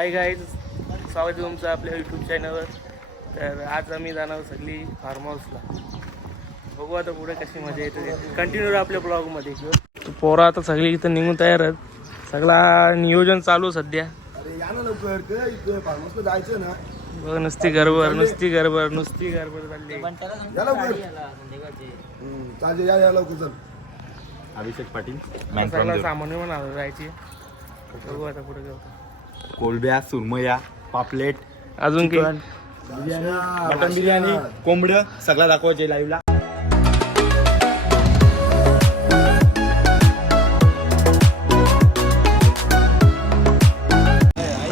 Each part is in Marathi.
हाय गाईज, स्वागत आहे तुमचं आपल्या यूट्यूब चॅनलवर. तर आज आम्ही जाणार सगळी फार्म हाऊसला. बघू आता पुढे कशी मजा येते. कंटिन्यू आपल्या ब्लॉगमध्ये. पोरं आता सगळी इथं निघून तयार आहेत. सगळा नियोजन चालू सध्या. बघ नुसती गडबड नुसती गडबड चालली. अभिषेक पाटील सगळं सामान्य पण आलं जायची. बघू आता पुढे जाऊ. कोलब्या, सुरमया, पापलेट, अजून की मटन बिर्याणी, कोंबड सगळं दाखवायचे लाईव्हला.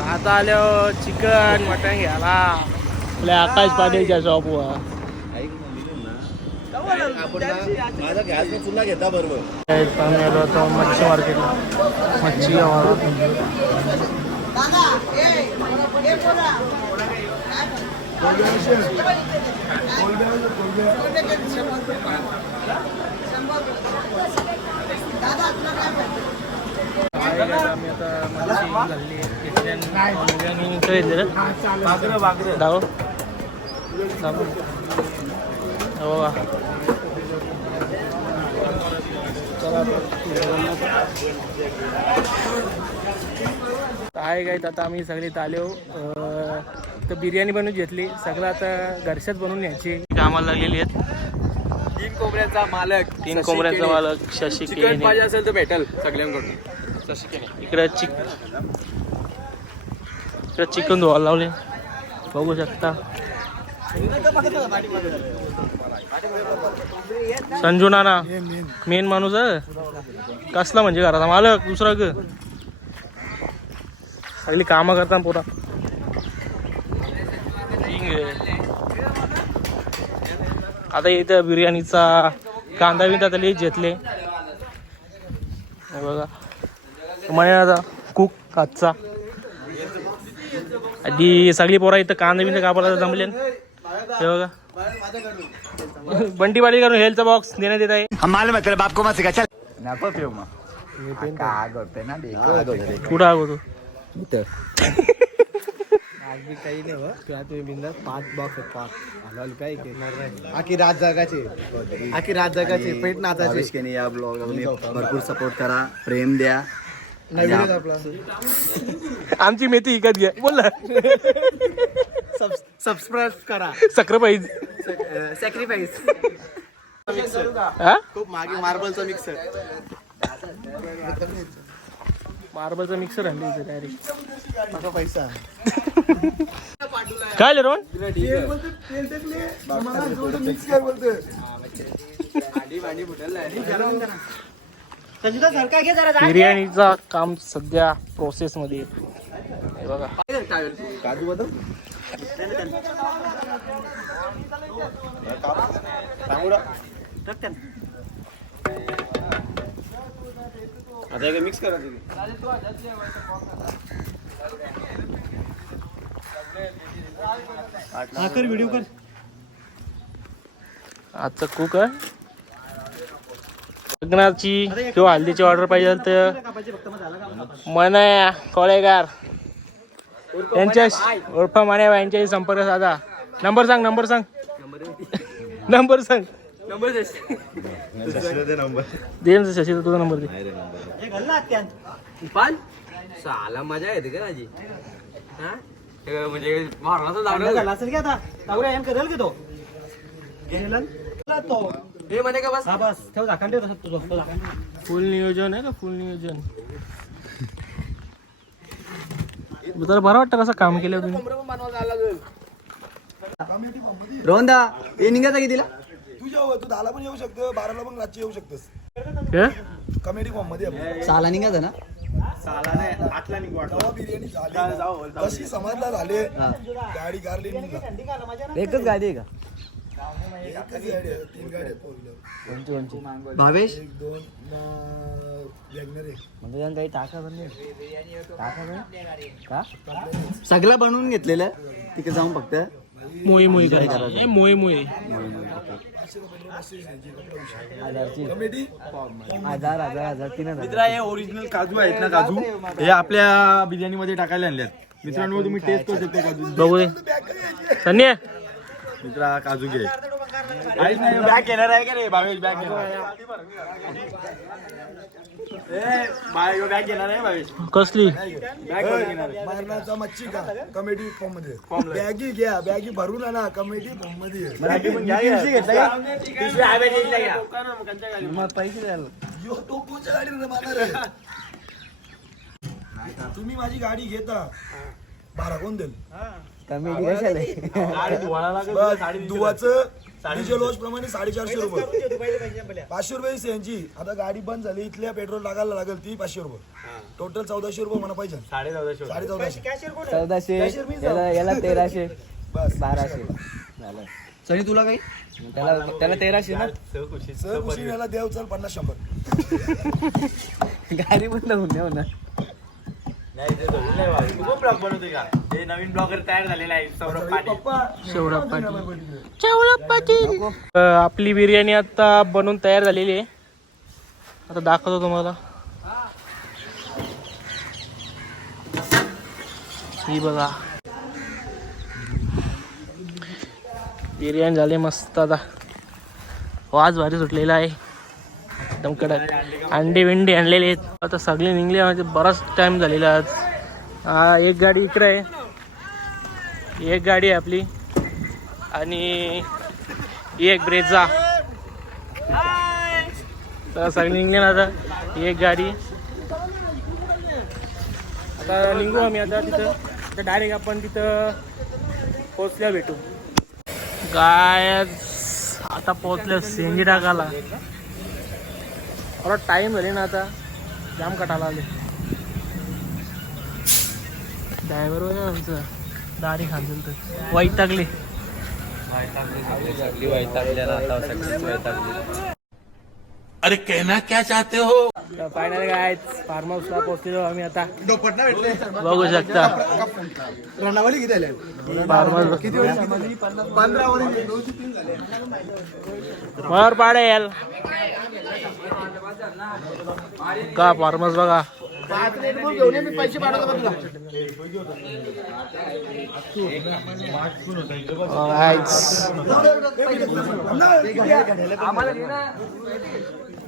आता आल्यावर चिकन मटन घ्यायला आपल्या आकाश पाटीलच्या शॉपवर. माझा गॅस चुना घेता बरोबर. आम्ही आलो होतो मच्छी मार्केटला. मच्छी आम्ही आता आहे काय. आता आम्ही सगळे आलो तर बिर्याणी बनवून घेतली. सगळं आता घरच्याच बनवून न्यायची कामाला लागलेली आहेत. 3 कोंबड्यांचा मालक, 3 कोंबड्यांचा मालक शशी चिकन पाहिजे असेल तर भेटेल सगळ्यांकडून. इकडे चिकन धुवायला लावले, बघू शकता. संजू नाना मेन माणूस आहे. कसला म्हणजे घराचा मालक दुसरा ग. सगळी कामं करता पोरा. आता इथं बिर्याणीचा कांदा बिंदा तरी घेतले बघा. म्हणे आता कुक हातचा आधी सगळी पोरा इथं कांदा बिंदा कापायला जमले. हे बघा बंटी पाटील करून हेल्थचा बॉक्स देण्यात येत आहे. कुठं आगो तू काही नाही तुला तुम्ही बिंदास 5 बॉक्स 5 हलवाल काय आखी रात जगाचे पेट नाचाचे. या ब्लॉग भरपूर सपोर्ट करा, प्रेम द्या. नवीनच आपला आमची मेथी विकत घ्या. बोल ना. सबस्क्राईब करा. सॅक्रिफाईस सॅक्रिफाईस हा खूप मागे मार्बलचा मिक्सर. मार्बलचा मिक्सर आणली इथे डायरेक्ट. माझा पैसा काय रे रोहन. बिर्याणीचा काम सध्या प्रोसेस मध्ये आहे. बघा काजू बदाम आता एक मिक्स करा. व्हिडिओ कर. आजचा कुक आहे. लग्नाची किंवा हल्दीची ऑर्डर पाहिजे तर मना कोळेगार यांच्या ओळखा मान्या यांच्याशी संपर्क साधा. नंबर सांग. दे शशी तुझा नंबर दे. साला मजा येते का माझी. म्हणजे मारला असेल की आता तावऱ्या एम करेल की तो हे म्हणे का बस. हा बस ठेव झाकण ठेव. तुझं फुल नियोजन आहे का. फुल नियोजन जरा बरं वाटतं असं काम केलं तुम्ही. रोहनदा हे निघायचा कितीला. तू 10ला पण येऊ शकतो, 12ला पण रात्री येऊ शकतोस. कॉमेडी फॉर्म मध्ये साला निघायचा ना. बिर्याणी झाली कशी समाजला झाले. गाडी कारली एकच गाडी आहे का. 3 गाड्या. भावेश 2 वॅगनर आहे. म्हणजे काही टाका का सगळं बनवून घेतलेलं तिकडे जाऊन फक्त मोई करायचं. मोई 1000 3000 मित्रा हे ओरिजिनल काजू आहेत ना. काजू हे आपल्या बिर्याणी मध्ये टाकायला आणल्यात. मित्रांनो तुम्ही टेस्ट करू शकता काजू. बघू दे सन्नी मित्रा काजू घे. बॅग घेणार आहे का रे भावेश? बॅग घेणार बॅग घेणार आहे भावेश? कसली बॅग घेणार आहे. मारण्याचा मच्छी का कमेडी फॉर्म मध्ये बॅगी घ्या, बॅगी भरून आणा कमेडी फॉर्म मध्ये. बॅग पण घ्या. पैसे द्यायला यो टोपूच्या गाडीने मारणार आहे. तुम्ही माझी गाडी घेता 12 कोण देईल? कमेडी कशाला बस दुवाचं डिझेल वॉश प्रमाणे 450 रुपये, 500 रुपये सीएनजी. आता गाडी बंद झाली, इथल्या पेट्रोल टाकायला लागेल ती 500 रुपये. टोटल 1400 रुपये मला पाहिजे. 1450. 1400 याला 1300 बस 1200 झालं. सनी तुला काही त्याला 1300 ना. सर खुशी याला देव चल 50-100. गाडी पण होऊन देऊ ना. नवीन ब्लॉगर तयार झालेला आहे सौरभ पाटील. सौरभ पाटील. आपली बिर्याणी आता बनवून तयार झालेली आहे. आता दाखवतो तुम्हाला. ही बघा बिर्याणी झाली मस्त. आता वाज भारी सुटलेला आहे एकदम कडक. अंडे विंडे आणलेले आहेत. आता सगळे निघले म्हणजे बराच टाइम झालेला आज. एक गाडी इकडे आहे, एक गाडी आहे आपली आणि एक ब्रेझा. तर सगळे निघले ना आता. एक गाडी आता निघू आम्ही आता तिथं. तर डायरेक्ट आपण तिथं पोचल्या भेटू. गाय आता पोचल्या सेंगी टाकाला. थोडा टाइम झाले ना आता. जाम कटाला आले. ड्रायव्हर आहे आमचं दारी खांदेल तर वैतागले. अरे कहना क्या चाहते हो? फायनल काय फार्म हाऊसला पोहोचलेलो आम्ही आता. बघू शकता रनावली किती आले? फार्म हाऊस किती वेळ? 15 वर पाडेल का फार्म हाऊस बघा. पैसे पाठवतो तुला.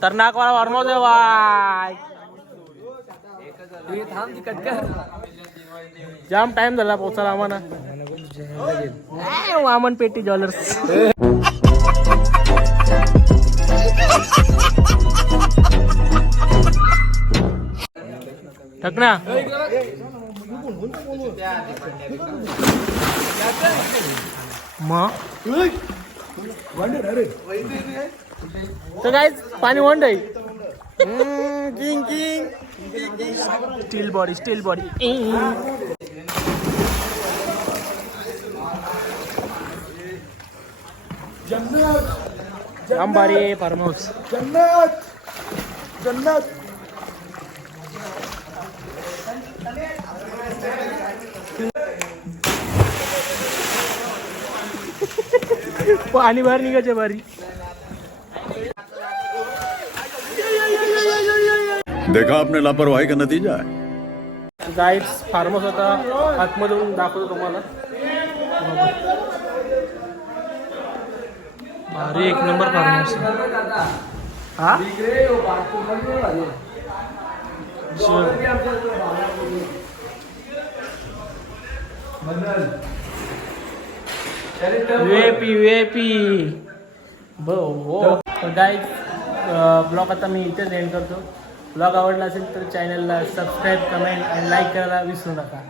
तरनाकवाला फार्म हाऊस आहे वाय. जाम टाइम झाला पोहोचायला आम्हाला. वामन पेटी ज्वेलर्स. टकना मग तर काय पाणी वंड आहे. King king steel body steel body. Ambari farm house. जन्नत जन्नत. पाणी बाहेर निघायच्या बारी. देखा आपने लापरवाही का नतीजा है. गाईड्स फार्म हाऊस आता आतमधून दाखवतो तुम्हाला. भारी एक नंबर फार्म हाऊस. हा यूएपी हो. गाईज ब्लॉग आता मी इथेच एंड करतो. ब्लॉग आवडला असेल तर चॅनलला सबस्क्राईब, कमेंट आणि लाईक करायला विसरू नका.